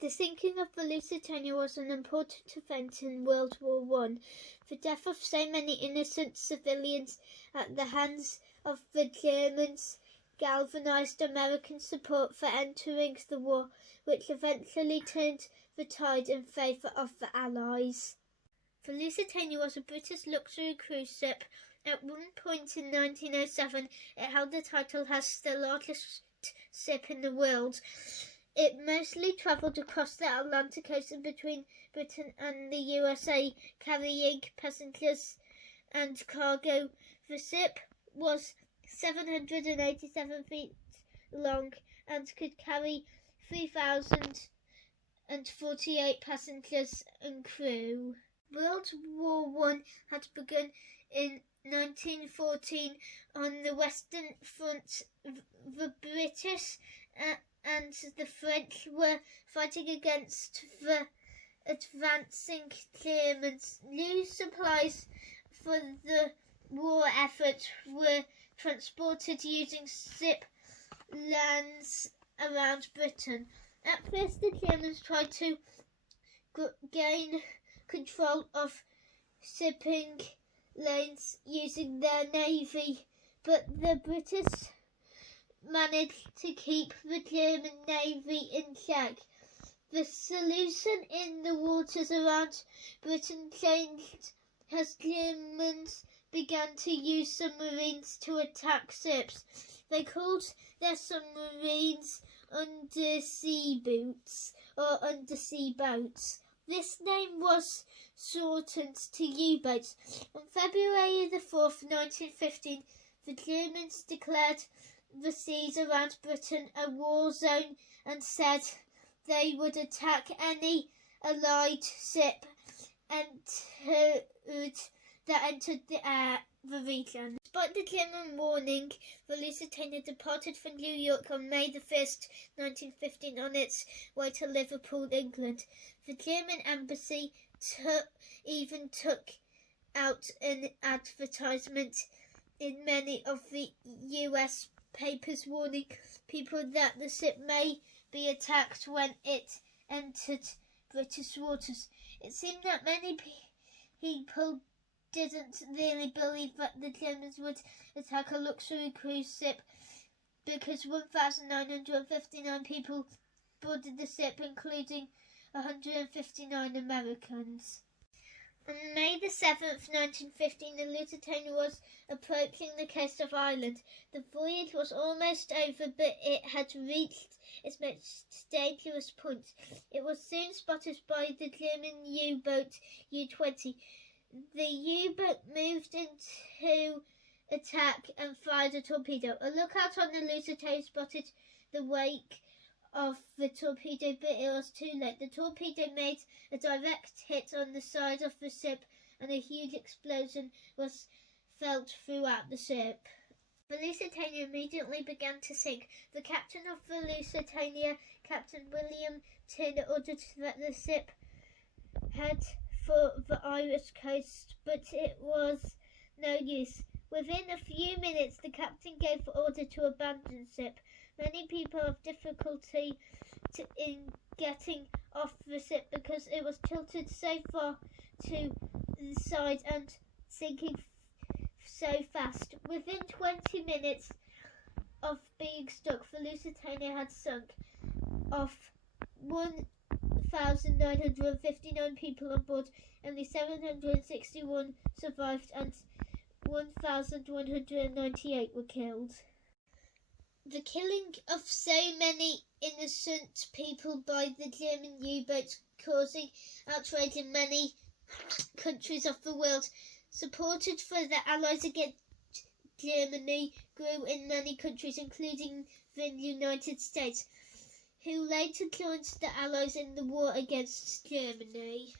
The sinking of the Lusitania was an important event in World War One. The death of so many innocent civilians at the hands of the Germans galvanized American support for entering the war, which eventually turned the tide in favour of the Allies. The Lusitania was a British luxury cruise ship. At one point in 1907, it held the title as the largest ship in the world. It mostly travelled across the Atlantic Ocean between Britain and the USA, carrying passengers and cargo. The ship was 787 feet long and could carry 3,048 passengers and crew. World War One had begun in 1914 on the Western Front. The British and the French were fighting against the advancing Germans. New supplies for the war effort were transported using ship lanes around Britain. At first, the Germans tried to gain control of shipping lanes using their navy, but the British managed to keep the German navy in check. The solution in the waters around Britain changed as Germans began to use submarines to attack ships. They called their submarines undersea boats or undersea boats. This name was shortened to U-boats. On February the 4th, 1915, the Germans declared the seas around Britain a war zone and said they would attack any Allied ship that entered the region. Despite the German warning, the Lusitania departed from New York on May the 1st, 1915 on its way to Liverpool, England. The German embassy even took out an advertisement in many of the US papers warning people that the ship may be attacked when it entered British waters. It seemed that many people didn't really believe that the Germans would attack a luxury cruise ship because 1,959 people boarded the ship, including 159 Americans. On May the 7th, 1915, the Lusitania was approaching the coast of Ireland. The voyage was almost over, but it had reached its most dangerous point. It was soon spotted by the German U-boat U-20. The U-boat moved into attack and fired a torpedo. A lookout on the Lusitania spotted the wake of the torpedo, but it was too late. The torpedo made a direct hit on the side of the ship, and a huge explosion was felt throughout the ship. The Lusitania immediately began to sink. The captain of the Lusitania, Captain William Turner, ordered that the ship head for the Irish coast, but it was no use. Within a few minutes, the captain gave the order to abandon ship. Many people have difficulty in getting off the ship because it was tilted so far to the side and sinking so fast. Within 20 minutes of being stuck, the Lusitania had sunk. Of 1,959 people on board, only 761 survived and 1,198 were killed. The killing of so many innocent people by the German U-boats causing outrage in many countries of the world. Support for the Allies against Germany grew in many countries, including the United States, who later joined the Allies in the war against Germany.